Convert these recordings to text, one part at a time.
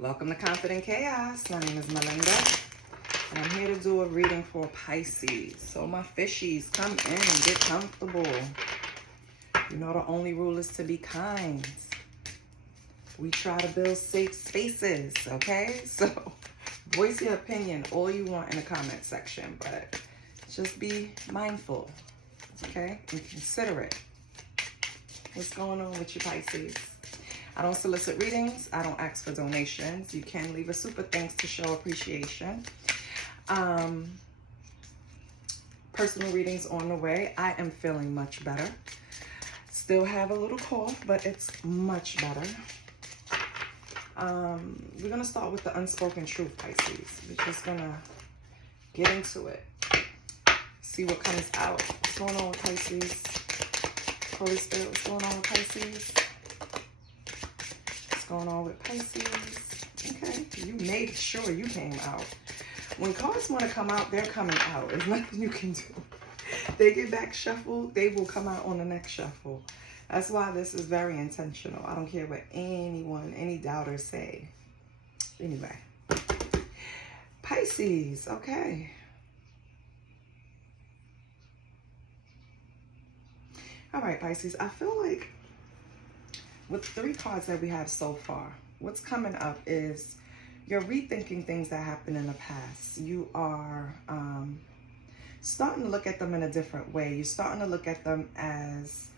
Welcome to Confident Chaos. My name is Melinda, and I'm here to do a reading for Pisces. So my fishies, come in, get comfortable. You know the only rule is to be kind. We try to build safe spaces, okay? So voice your opinion all you want in the comment section, but just be mindful, okay? And considerate. What's going on with you, Pisces? I don't solicit readings. I don't ask for donations. You can leave a super thanks to show appreciation. Personal readings on the way. I am feeling much better. Still have a little cough, but it's much better. We're going to start with the unspoken truth, Pisces. We're just going to get into it. See what comes out. What's going on with Pisces? Holy Spirit, what's going on with Pisces? Going on with Pisces. Okay, you made sure you came out. When cards want to come out, they're coming out. There's nothing you can do. They get back shuffled, they will come out on the next shuffle. That's why this is very intentional. I don't care what anyone, any doubters say. Anyway, Pisces, okay. All right, Pisces, I feel like with 3 cards that we have so far, what's coming up is you're rethinking things that happened in the past. You are starting to look at them in a different way. You're starting to look at them as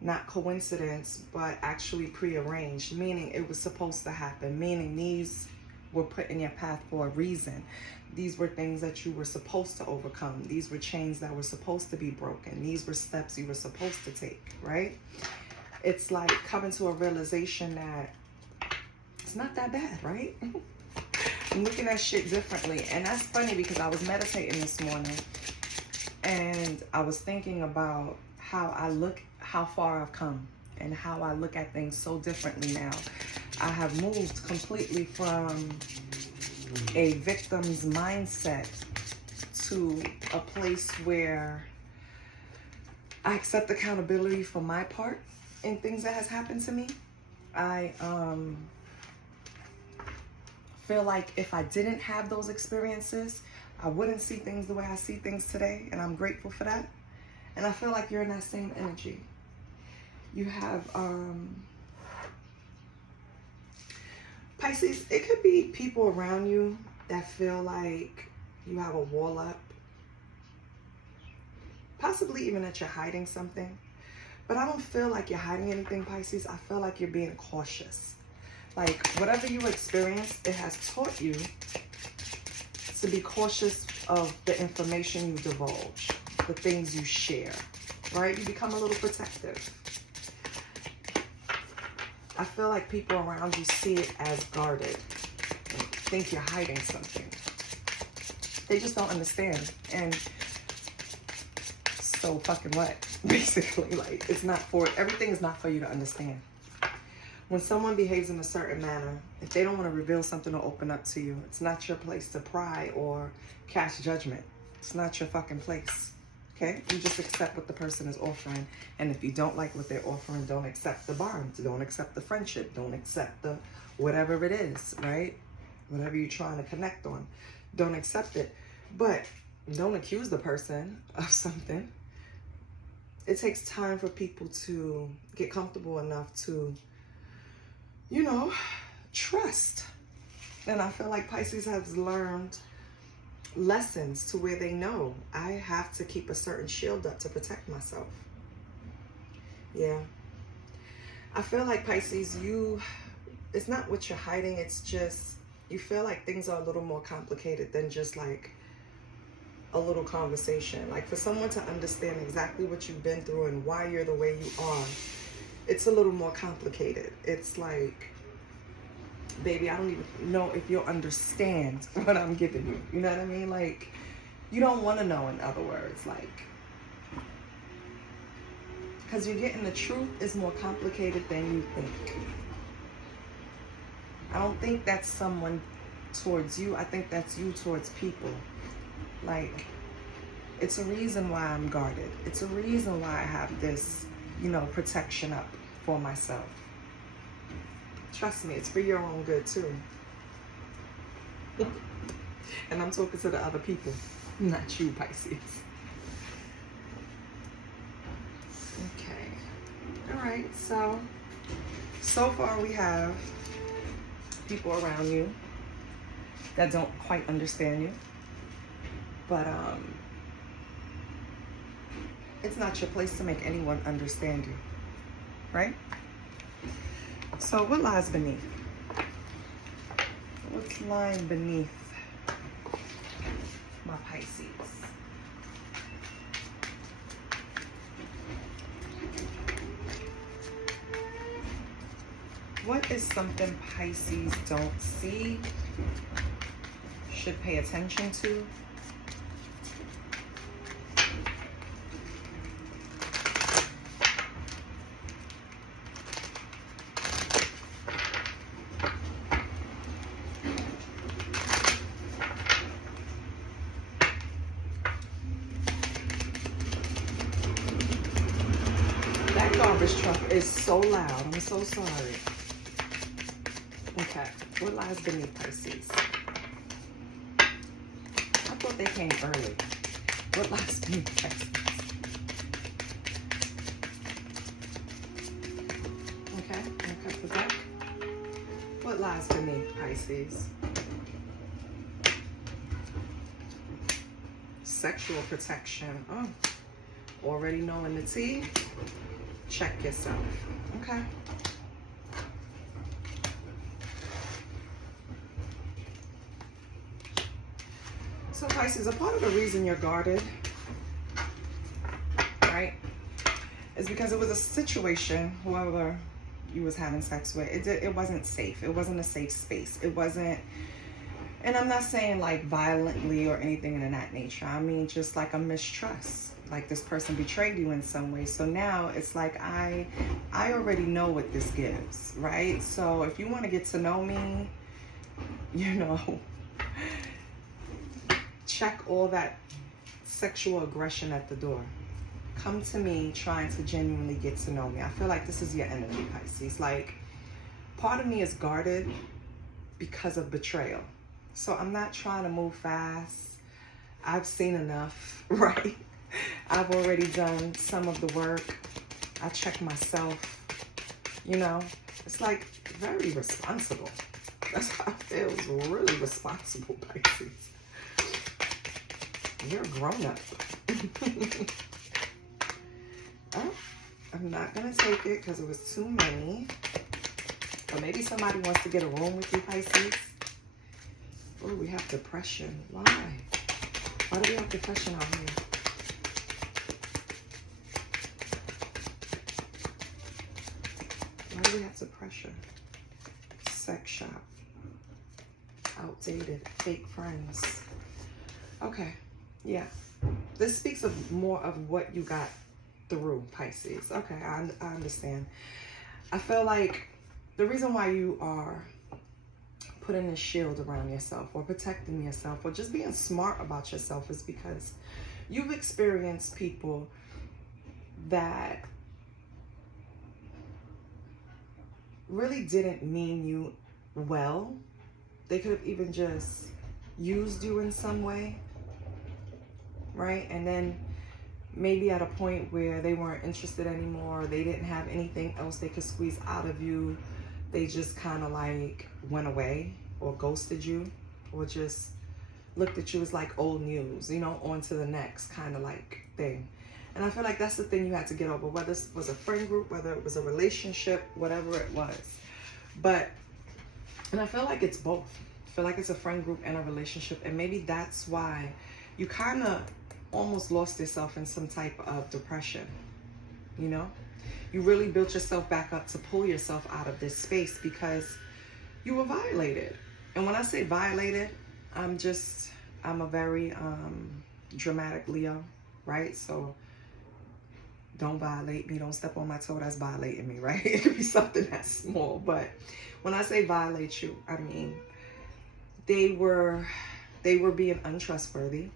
not coincidence, but actually prearranged, meaning it was supposed to happen, meaning these were put in your path for a reason. These were things that you were supposed to overcome. These were chains that were supposed to be broken. These were steps you were supposed to take, right? It's like coming to a realization that it's not that bad, right? I'm looking at shit differently. And that's funny because I was meditating this morning and I was thinking about how I look, how far I've come and how I look at things so differently now. I have moved completely from a victim's mindset to a place where I accept accountability for my part in things that has happened to me. I feel like if I didn't have those experiences, I wouldn't see things the way I see things today, and I'm grateful for that. And I feel like you're in that same energy. You have Pisces, it could be people around you that feel like you have a wall up, possibly even that you're hiding something. But I don't feel like you're hiding anything, Pisces. I feel like you're being cautious. Like whatever you experienced, it has taught you to be cautious of the information you divulge, the things you share, right? You become a little protective. I feel like people around you see it as guarded and think you're hiding something. They just don't understand. And so fucking what? Basically, like, it's not for, everything is not for you to understand. When someone behaves in a certain manner, if they don't want to reveal something or open up to you, it's not your place to pry or cast judgment. It's not your fucking place, okay? You just accept what the person is offering. And if you don't like what they're offering, don't accept the bond. Don't accept the friendship. Don't accept the whatever it is, right? Whatever you're trying to connect on. Don't accept it. But don't accuse the person of something. It takes time for people to get comfortable enough to, you know, trust. And I feel like Pisces has learned lessons to where they know I have to keep a certain shield up to protect myself. Yeah. I feel like Pisces, it's not what you're hiding. It's just, you feel like things are a little more complicated than just like a little conversation. Like for someone to understand exactly what you've been through and why you're the way you are, it's a little more complicated. It's like, baby, I don't even know if you'll understand what I'm giving you. You know what I mean? Like, you don't want to know, in other words, like, because you're getting the truth is more complicated than you think. I don't think that's someone towards you. I think that's you towards people. Like, it's a reason why I'm guarded. It's a reason why I have this, you know, protection up for myself. Trust me, it's for your own good too. And I'm talking to the other people, not you, Pisces. Okay. All right. So far we have people around you that don't quite understand you. But it's not your place to make anyone understand you, right? So what lies beneath? What's lying beneath my Pisces? What is something Pisces don't see, should pay attention to? That garbage truck is so loud. I'm so sorry. Okay, what lies beneath Pisces? I thought they came early. What lies beneath Pisces? Okay, I'm gonna cut the deck. What lies beneath Pisces? Sexual protection. Oh, already knowing the tea. Check yourself. Okay. So Pisces, a part of the reason you're guarded, right, is because it was a situation, whoever you was having sex with, it wasn't safe. It wasn't a safe space. It wasn't, and I'm not saying like violently or anything in that nature. I mean, just like a mistrust. Like this person betrayed you in some way. So now it's like, I already know what this gives, right? So if you want to get to know me, you know, check all that sexual aggression at the door. Come to me trying to genuinely get to know me. I feel like this is your energy, Pisces. Like, part of me is guarded because of betrayal. So I'm not trying to move fast. I've seen enough, right? I've already done some of the work. I check myself, you know. It's like very responsible. That's how I feel. It's really responsible, Pisces. You're a grown-up. Oh, I'm not going to take it because it was too many. Or maybe somebody wants to get a room with you, Pisces. Oh, we have depression. Why? Why do we have depression out here? Why do we have depression? Sex shop. Outdated. Fake friends. Okay. Yeah. This speaks of more of what you got through, Pisces. Okay, I understand. I feel like the reason why you are putting a shield around yourself or protecting yourself or just being smart about yourself is because you've experienced people that really didn't mean you well. They could have even just used you in some way, right? And then maybe at a point where they weren't interested anymore, they didn't have anything else they could squeeze out of you, they just kind of like went away or ghosted you or just looked at you as like old news, you know, on to the next kind of like thing. And I feel like that's the thing you had to get over, whether it was a friend group, whether it was a relationship, whatever it was. And I feel like it's both. I feel like it's a friend group and a relationship. And maybe that's why you kind of almost lost yourself in some type of depression, you know? You really built yourself back up to pull yourself out of this space because you were violated. And when I say violated, I'm a very dramatic Leo, right? So don't violate me, don't step on my toe, that's violating me, right? It could be something that's small, but when I say violate you, I mean, they were being untrustworthy.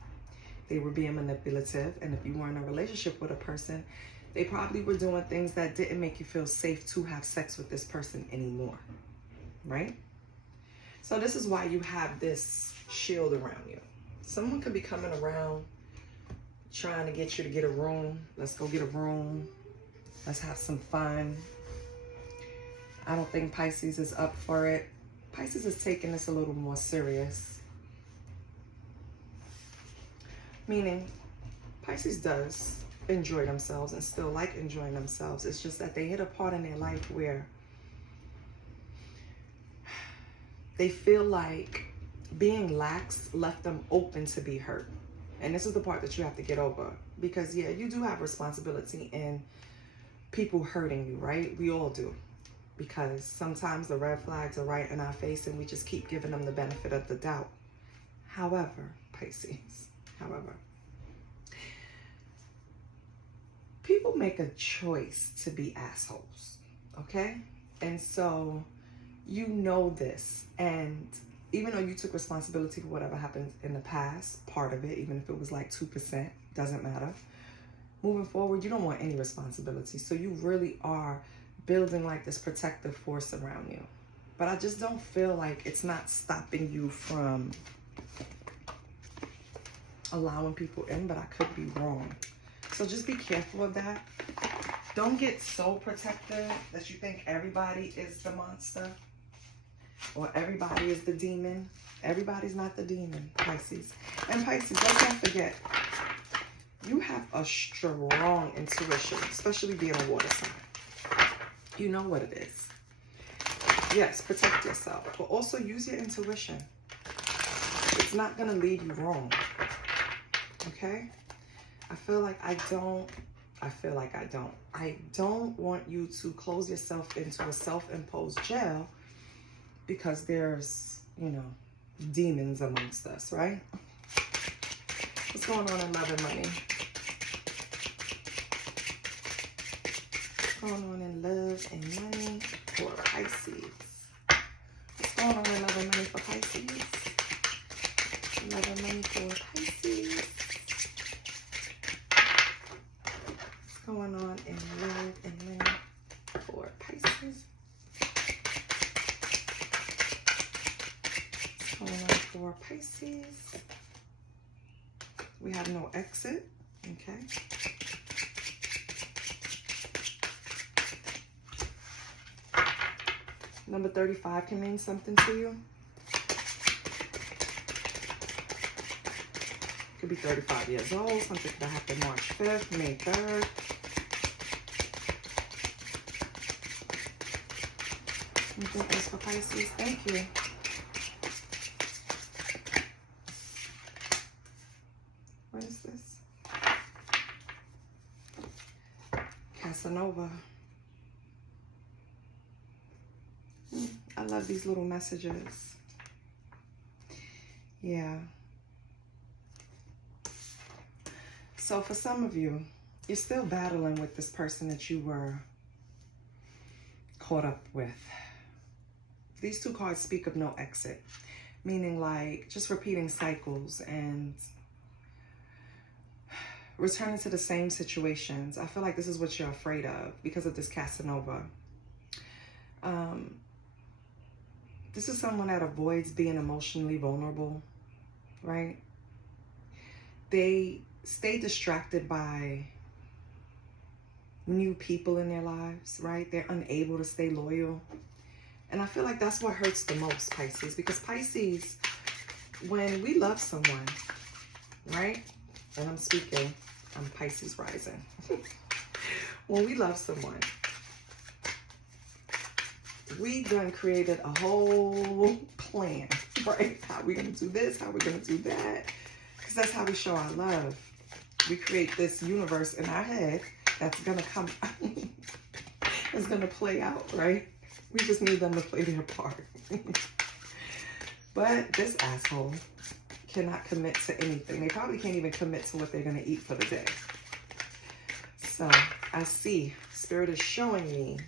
They were being manipulative. And if you were in a relationship with a person, they probably were doing things that didn't make you feel safe to have sex with this person anymore, right? So this is why you have this shield around you. Someone could be coming around trying to get you to get a room. Let's go get a room. Let's have some fun. I don't think Pisces is up for it. Pisces is taking this a little more serious. Meaning, Pisces does enjoy themselves and still like enjoying themselves. It's just that they hit a part in their life where they feel like being lax left them open to be hurt. And this is the part that you have to get over. Because, yeah, you do have responsibility in people hurting you, right? We all do. Because sometimes the red flags are right in our face and we just keep giving them the benefit of the doubt. However, Pisces, people make a choice to be assholes, okay? And so you know this. And even though you took responsibility for whatever happened in the past, part of it, even if it was like 2%, doesn't matter. Moving forward, you don't want any responsibility. So you really are building like this protective force around you. But I just don't feel like it's not stopping you from allowing people in, but I could be wrong. So just be careful of that. Don't get so protective that you think everybody is the monster or everybody is the demon. Everybody's not the demon, Pisces. And Pisces, let's not forget, you have a strong intuition, especially being a water sign. You know what it is. Yes, protect yourself, but also use your intuition. It's not going to lead you wrong. Okay? I don't want you to close yourself into a self-imposed jail because there's, you know, demons amongst us, right? What's going on in love and money? What's going on in love and money for Pisces? What's going on in love and money for Pisces? Love and money for Pisces. What's going on in love and money for Pisces? What's going on for Pisces? We have no exit. Okay. Number 35 can mean something to you. Could be 35 years old. Something could happen March 5th, May 3rd. Anything else for Pisces? Thank you. What is this? Casanova. I love these little messages. Yeah. So for some of you, you're still battling with this person that you were caught up with. These two cards speak of no exit, meaning like just repeating cycles and returning to the same situations. I feel like this is what you're afraid of because of this Casanova. This is someone that avoids being emotionally vulnerable, right? They stay distracted by new people in their lives, right? They're unable to stay loyal. And I feel like that's what hurts the most, Pisces, because Pisces, when we love someone, right? And I'm Pisces rising. When we love someone, we done created a whole plan, right? How we gonna do this, how we gonna do that. Because that's how we show our love. We create this universe in our head that's gonna come, it's gonna play out, right? We just need them to play their part. But this asshole cannot commit to anything. They probably can't even commit to what they're gonna eat for the day. So I see Spirit is showing me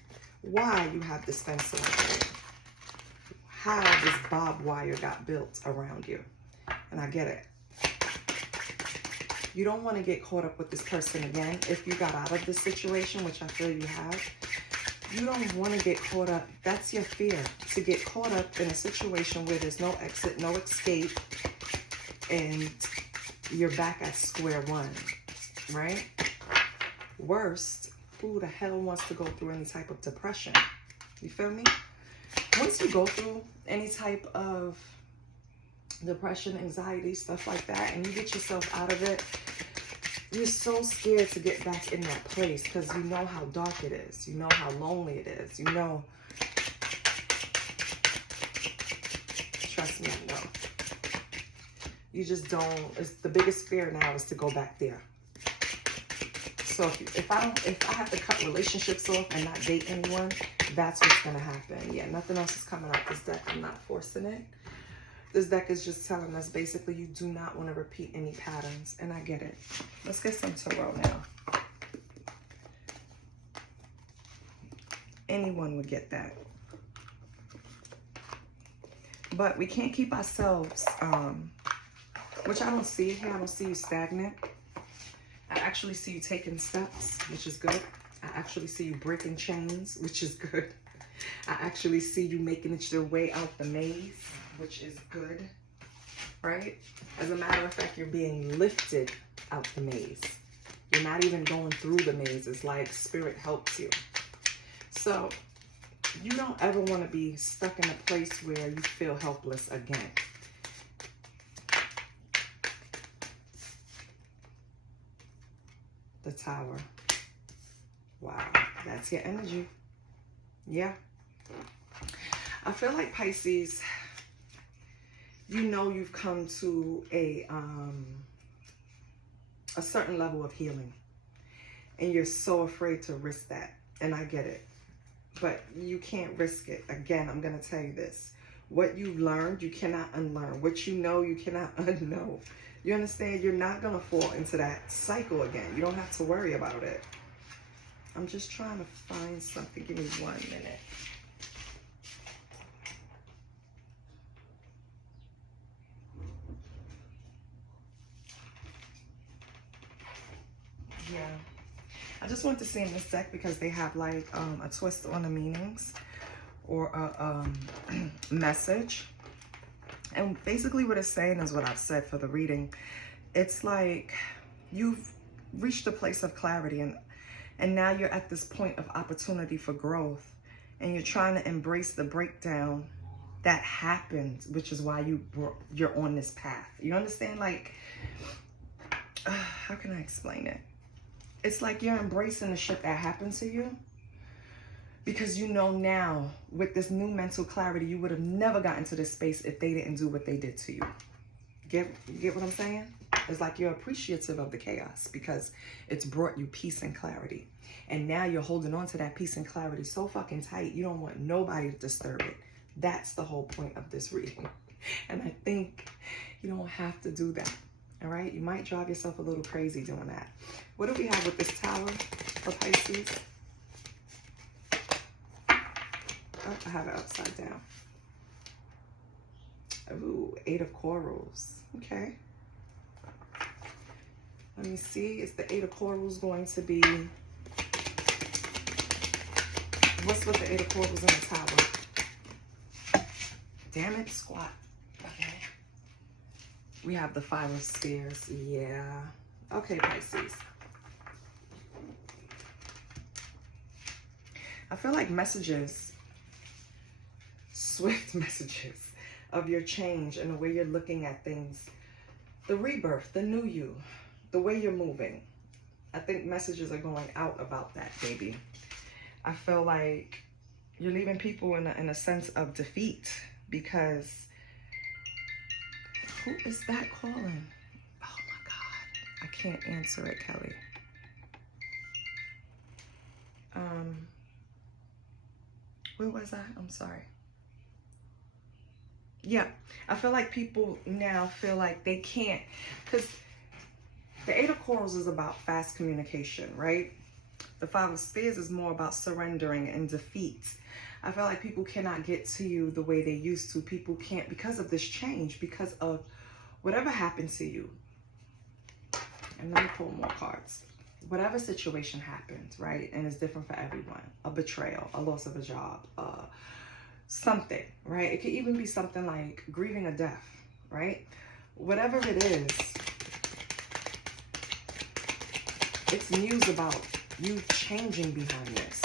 why you have this fence around you, how this barbed wire got built around you. And I get it. You don't want to get caught up with this person again. If you got out of this situation, which I feel you have, you don't want to get caught up. That's your fear. to get caught up in a situation where there's no exit, no escape, and you're back at square one, right? Worst, who the hell wants to go through any type of depression? You feel me? Once you go through any type of depression, anxiety, stuff like that, and you get yourself out of it, you're so scared to get back in that place because you know how dark it is. You know how lonely it is. You know. Trust me, I know. You just don't. It's the biggest fear now is to go back there. So if I have to cut relationships off and not date anyone, that's what's gonna happen. Yeah, nothing else is coming out this deck. I'm not forcing it. This deck is just telling us basically you do not want to repeat any patterns, and I get it. Let's get some tarot now. Anyone would get that. But we can't keep ourselves, which I don't see here. I don't see you stagnant. I actually see you taking steps, which is good. I actually see you breaking chains, which is good. I actually see you making it your way out the maze, which is good, right? As a matter of fact, you're being lifted out the maze. You're not even going through the maze. It's like spirit helps you. So you don't ever want to be stuck in a place where you feel helpless again. The Tower. Wow, that's your energy. Yeah. I feel like Pisces, you know you've come to a certain level of healing. And you're so afraid to risk that. And I get it. But you can't risk it. Again, I'm going to tell you this. What you've learned, you cannot unlearn. What you know, you cannot unknow. You understand? You're not going to fall into that cycle again. You don't have to worry about it. I'm just trying to find something. Give me 1 minute. Yeah. I just want to see in this deck because they have like a twist on the meanings or a message. And basically what it's saying is what I've said for the reading. It's like you've reached a place of clarity and now you're at this point of opportunity for growth and you're trying to embrace the breakdown that happened, which is why you're on this path. You understand? Like, how can I explain it? It's like you're embracing the shit that happened to you because you know now with this new mental clarity, you would have never gotten to this space if they didn't do what they did to you. Get what I'm saying? It's like you're appreciative of the chaos because it's brought you peace and clarity. And now you're holding on to that peace and clarity so fucking tight, you don't want nobody to disturb it. That's the whole point of this reading. And I think you don't have to do that. All right? You might drive yourself a little crazy doing that. What do we have with this Tower for Pisces? Oh, I have it upside down. Ooh, 8 of Corals. Okay. Let me see. Is the 8 of Corals going to be... What's with the 8 of Corals in the Tower? Damn it, squat. Okay. We have the 5 of Spears. Yeah. Okay, Pisces. I feel like messages, swift messages of your change and the way you're looking at things, the rebirth, the new you, the way you're moving. I think messages are going out about that, baby. I feel like you're leaving people in a sense of defeat because who is that calling? Oh my God. I can't answer it, Kelly. Where was I? I'm sorry. Yeah, I feel like people now feel like they can't, because the 8 of Corals is about fast communication, right? The 5 of Spears is more about surrendering and defeat. I feel like people cannot get to you the way they used to. People can't because of this change, because of whatever happened to you. And let me pull more cards. Whatever situation happened, right? And it's different for everyone. A betrayal, a loss of a job, something, right? It could even be something like grieving a death, right? Whatever it is, it's news about you changing behind this.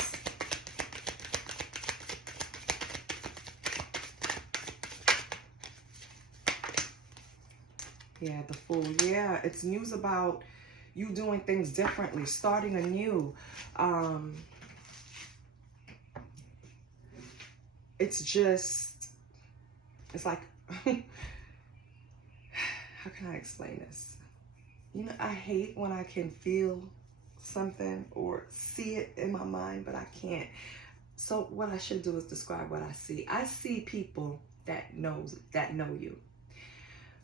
Yeah, the Fool. Yeah, it's news about you doing things differently, starting anew. It's just, it's like, how can I explain this? You know, I hate when I can feel something or see it in my mind, but I can't. So what I should do is describe what I see. I see people that know you,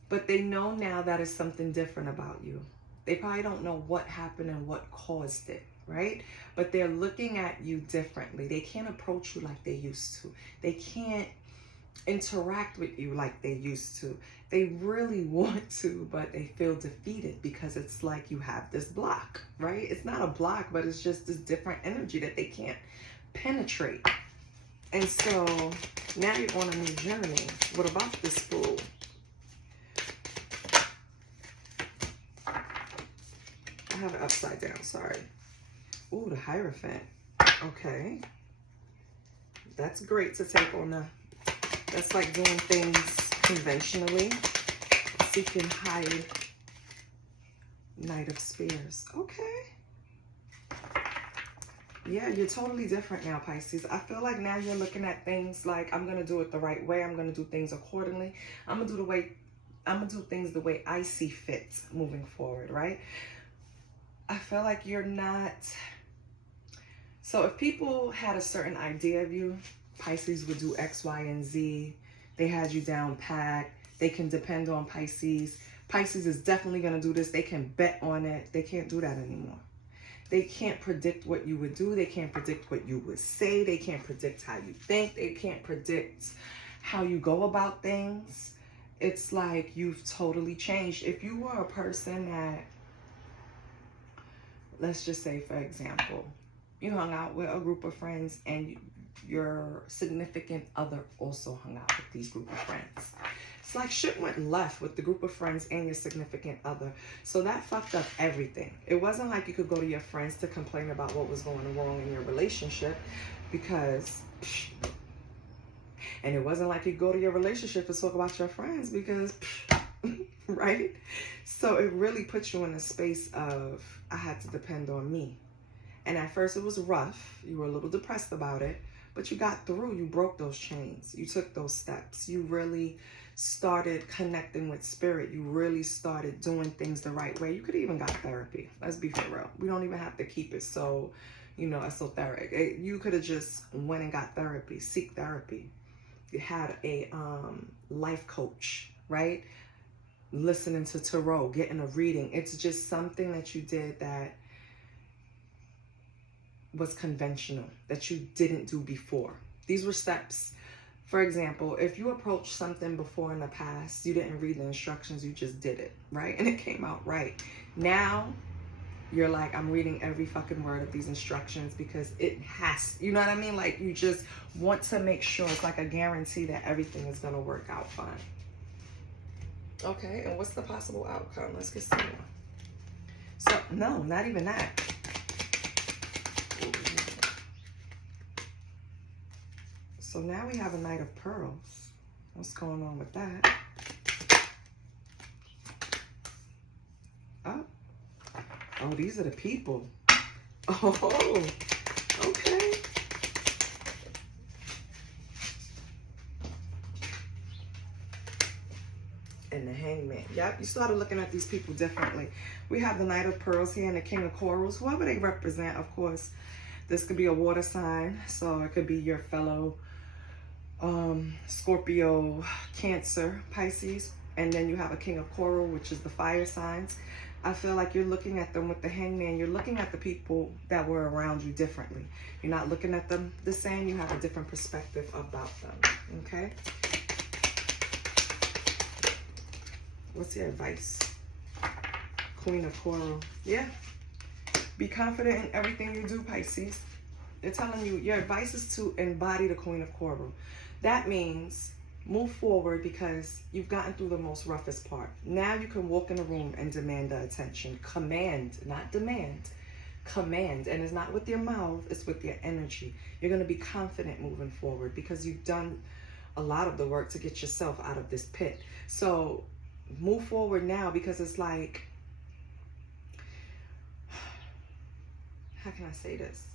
but they know now that it's something different about you. They probably don't know what happened and what caused it, right? But they're looking at you differently. They can't approach you like they used to. They can't interact with you like they used to. They really want to, but they feel defeated because it's like you have this block, right? It's not a block, but it's just this different energy that they can't penetrate. And so now you're on a new journey. What about this Fool? I have it upside down, sorry. Ooh, the Hierophant. Okay. That's great to take on the, that's like doing things conventionally. Seeking higher. Knight of Spears. Okay. Yeah, you're totally different now, Pisces. I feel like now you're looking at things like, I'm going to do it the right way. I'm going to do things accordingly. I'm going to do things the way I see fit moving forward, right? I feel like you're not. So if people had a certain idea of you, Pisces would do X, Y, and Z. They had you down pat. They can depend on Pisces. Pisces is definitely going to do this. They can bet on it. They can't do that anymore. They can't predict what you would do. They can't predict what you would say. They can't predict how you think. They can't predict how you go about things. It's like you've totally changed. If you were a person that, let's just say, for example, you hung out with a group of friends and your significant other also hung out with these group of friends. It's like shit went left with the group of friends and your significant other. So that fucked up everything. It wasn't like you could go to your friends to complain about what was going wrong in your relationship because, and it wasn't like you could go to your relationship to talk about your friends because, right? So it really put you in a space of, I had to depend on me. And at first it was rough. You were a little depressed about it, but you got through. You broke those chains. You took those steps. You really started connecting with spirit. You really started doing things the right way. You could even got therapy. Let's be for real. We don't even have to keep it so, you know, esoteric. You could have just went and got therapy, seek therapy. You had a life coach, right? Listening to tarot, getting a reading. It's just something that you did that was conventional, that you didn't do before. These were steps. For example, if you approached something before in the past, you didn't read the instructions, you just did it, right? And it came out right. Now, you're like, I'm reading every fucking word of these instructions because it has, you know what I mean? Like, you just want to make sure, it's like a guarantee that everything is going to work out fine. Okay, and what's the possible outcome? Let's get some more. So, no, not even that. So now we have a Knight of Pearls. What's going on with that? Oh, oh, these are the people. Oh, okay. And the Hangman. Yep, you started looking at these people differently. We have the Knight of Pearls here and the King of Corals. Whoever they represent, of course, this could be a water sign. So it could be your fellow Scorpio, Cancer, Pisces. And then you have a King of Coral, which is the fire signs. I feel like you're looking at them with the Hangman. You're looking at the people that were around you differently. You're not looking at them the same. You have a different perspective about them. Okay? What's your advice? Queen of Coral. Yeah. Be confident in everything you do, Pisces. They're telling you, your advice is to embody the Queen of Coral. That means move forward because you've gotten through the most roughest part. Now you can walk in a room and demand the attention. Command, not demand. Command. And it's not with your mouth, it's with your energy. You're going to be confident moving forward because you've done a lot of the work to get yourself out of this pit. So move forward now, because it's like, how can I say this?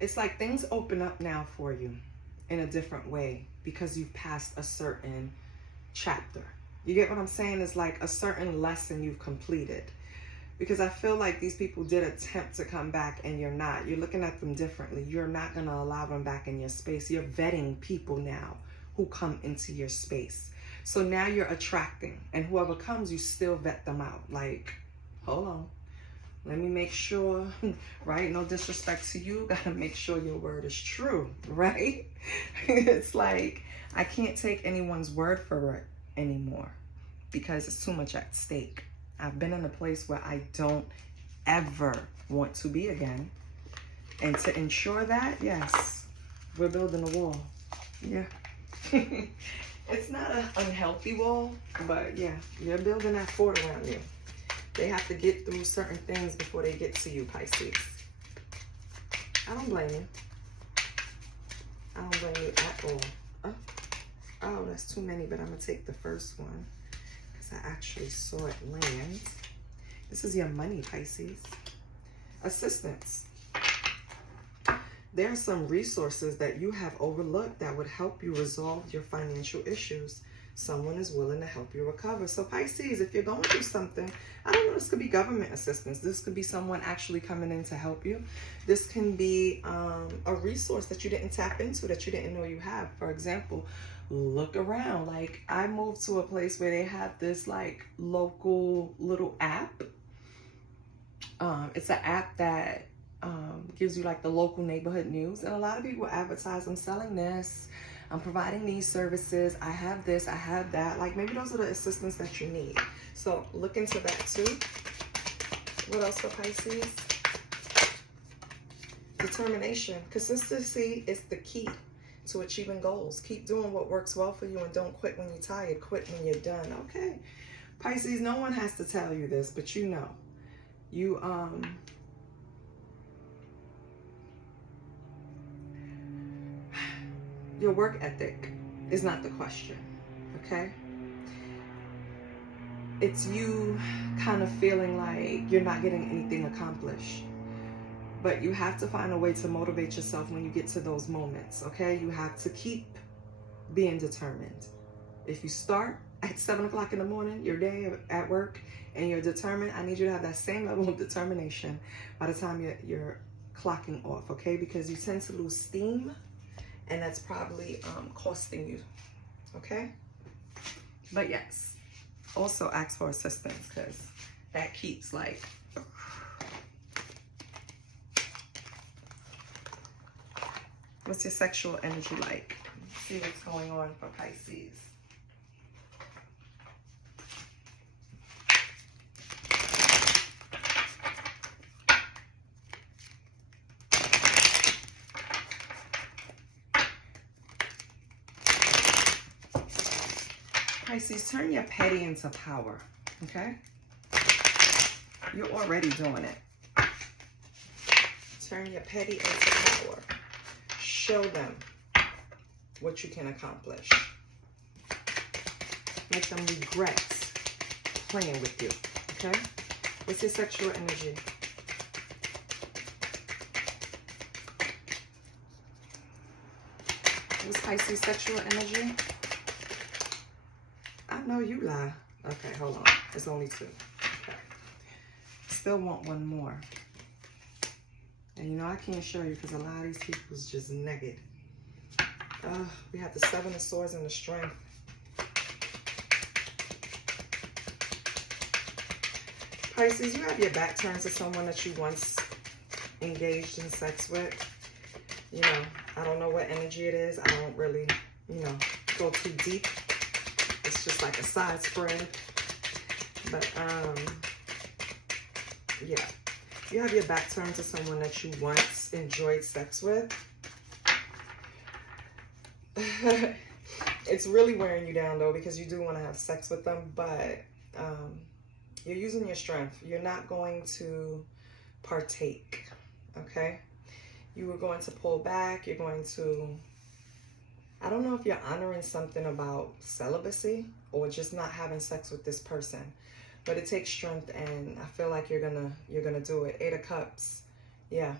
It's like things open up now for you in a different way because you've passed a certain chapter. You get what I'm saying? It's like a certain lesson you've completed. Because I feel like these people did attempt to come back and you're not. You're looking at them differently. You're not going to allow them back in your space. You're vetting people now who come into your space. So now you're attracting. And whoever comes, you still vet them out. Like, hold on. Let me make sure, right? No disrespect to you. Got to make sure your word is true, right? It's like, I can't take anyone's word for it anymore because it's too much at stake. I've been in a place where I don't ever want to be again. And to ensure that, yes, we're building a wall. Yeah. It's not an unhealthy wall, but yeah, you're building that fort around you. They have to get through certain things before they get to you, Pisces. I don't blame you. I don't blame you at all. Oh, that's too many, but I'm going to take the first one. I actually saw it land. This is your money, Pisces. Assistance. There are some resources that you have overlooked that would help you resolve your financial issues. Someone is willing to help you recover. So Pisces, if you're going through something, I don't know, this could be government assistance. This could be someone actually coming in to help you. This can be a resource that you didn't tap into, that you didn't know you have. For example, look around. Like, I moved to a place where they have this like local little app. It's an app that gives you like the local neighborhood news, and a lot of people advertise, I'm selling this, I'm providing these services, I have this, I have that. Like, maybe those are the assistance that you need. So look into that too. What else for Pisces? Determination. Consistency is the key to achieving goals. Keep doing what works well for you and don't quit when you're tired. Quit when you're done. Okay. Pisces, no one has to tell you this, but you know. Your work ethic is not the question, okay? It's you kind of feeling like you're not getting anything accomplished. But you have to find a way to motivate yourself when you get to those moments, okay? You have to keep being determined. If you start at 7 o'clock in the morning, your day at work, and you're determined, I need you to have that same level of determination by the time you're clocking off, okay? Because you tend to lose steam, and that's probably costing you, okay? But yes, also ask for assistance, because that keeps like... What's your sexual energy like? Let's see what's going on for Pisces. Pisces, turn your petty into power, okay? You're already doing it. Turn your petty into power. Show them what you can accomplish. Make them regret playing with you, okay? What's your sexual energy? What's Pisces' sexual energy? I know you lie. Okay, hold on. It's only 2. Okay. Still want one more. And you know, I can't show you because a lot of these people's just naked. We have the 7 of Swords and the Strength. Pisces, you have your back turned to someone that you once engaged in sex with. You know, I don't know what energy it is. I don't really, you know, go too deep. It's just like a side spread. But, yeah. You have your back turned to someone that you once enjoyed sex with. It's really wearing you down though, because you do want to have sex with them, but you're using your strength. You're not going to partake, okay? You are going to pull back. You're going to, I don't know if you're honoring something about celibacy or just not having sex with this person, but it takes strength, and I feel like you're gonna do it. 8 of Cups, yeah.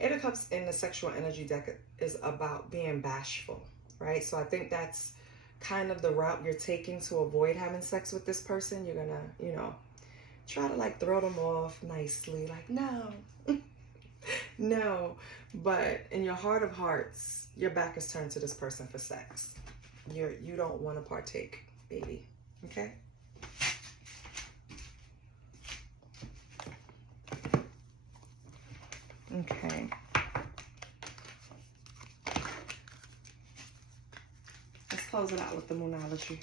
8 of Cups in the sexual energy deck is about being bashful, right? So I think that's kind of the route you're taking to avoid having sex with this person. You're gonna, you know, try to like throw them off nicely, like, no, no. But in your heart of hearts, your back is turned to this person for sex. You don't want to partake, baby, okay? Okay. Let's close it out with the Moonology.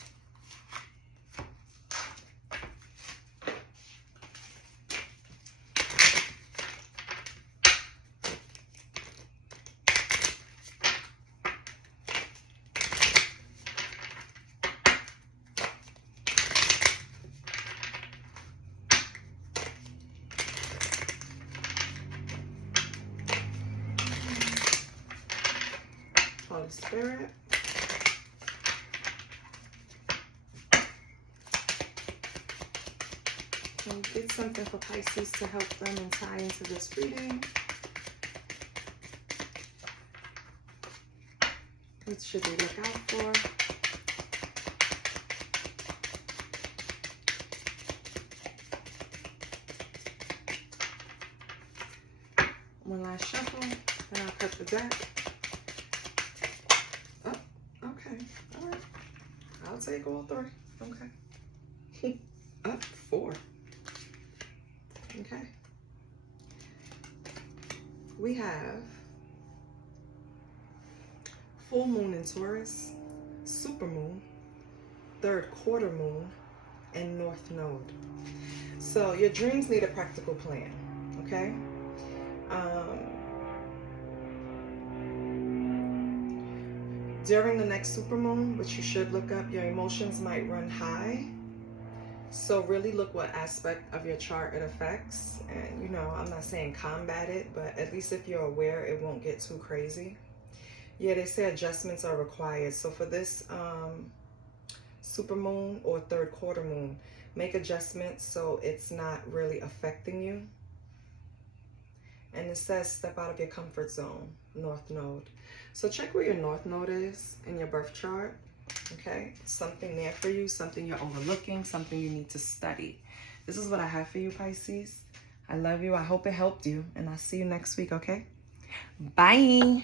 Holy Spirit. And get something for Pisces to help them and tie into this reading. What should they look out for? One last shuffle, then I'll cut the deck. Oh, okay, all right. I'll take all 3, okay. Up 4. Okay. We have full moon in Taurus, super moon, 3rd quarter moon, and north node. So your dreams need a practical plan, okay? During the next supermoon, which you should look up, your emotions might run high. So really look what aspect of your chart it affects. And you know, I'm not saying combat it, but at least if you're aware, it won't get too crazy. Yeah, they say adjustments are required. So for this supermoon or 3rd quarter moon, make adjustments so it's not really affecting you. And it says step out of your comfort zone, north node. So check where your north node is in your birth chart, okay? Something there for you, something you're overlooking, something you need to study. This is what I have for you, Pisces. I love you. I hope it helped you. And I'll see you next week, okay? Bye.